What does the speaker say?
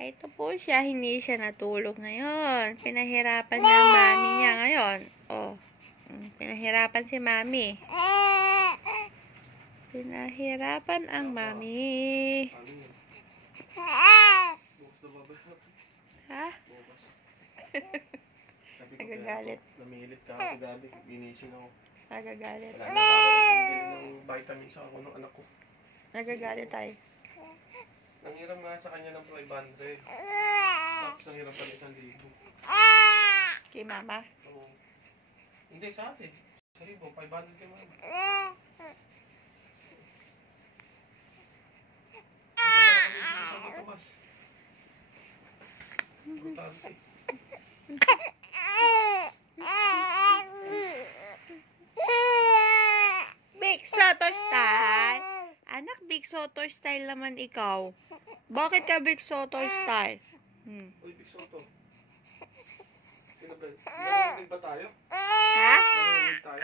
Ito po siya, hindi siya natulog ngayon. Pinahirapan niya ang mami niya ngayon. Oh, pinahirapan si mami. Pinahirapan ang mami. Ha? Nagagalit. Namilit ka ako dati. Ginising ako. Nagagalit. Wala na ako pambili ng vitamins ako ng anak ko. Nagagalit tayo. Nanghiram nga sa kanya ng 500. Tapos nanghiram pa ng 1,000. Kay mama? Oo. Hindi, sa atin. 1,000. 500 kay mama. Big Soto style? Anak, Big Soto style naman ikaw. Bakit ka Big Soto style? Uy, Big Soto. Narinig ba tayo? Ha? Narinig tayo?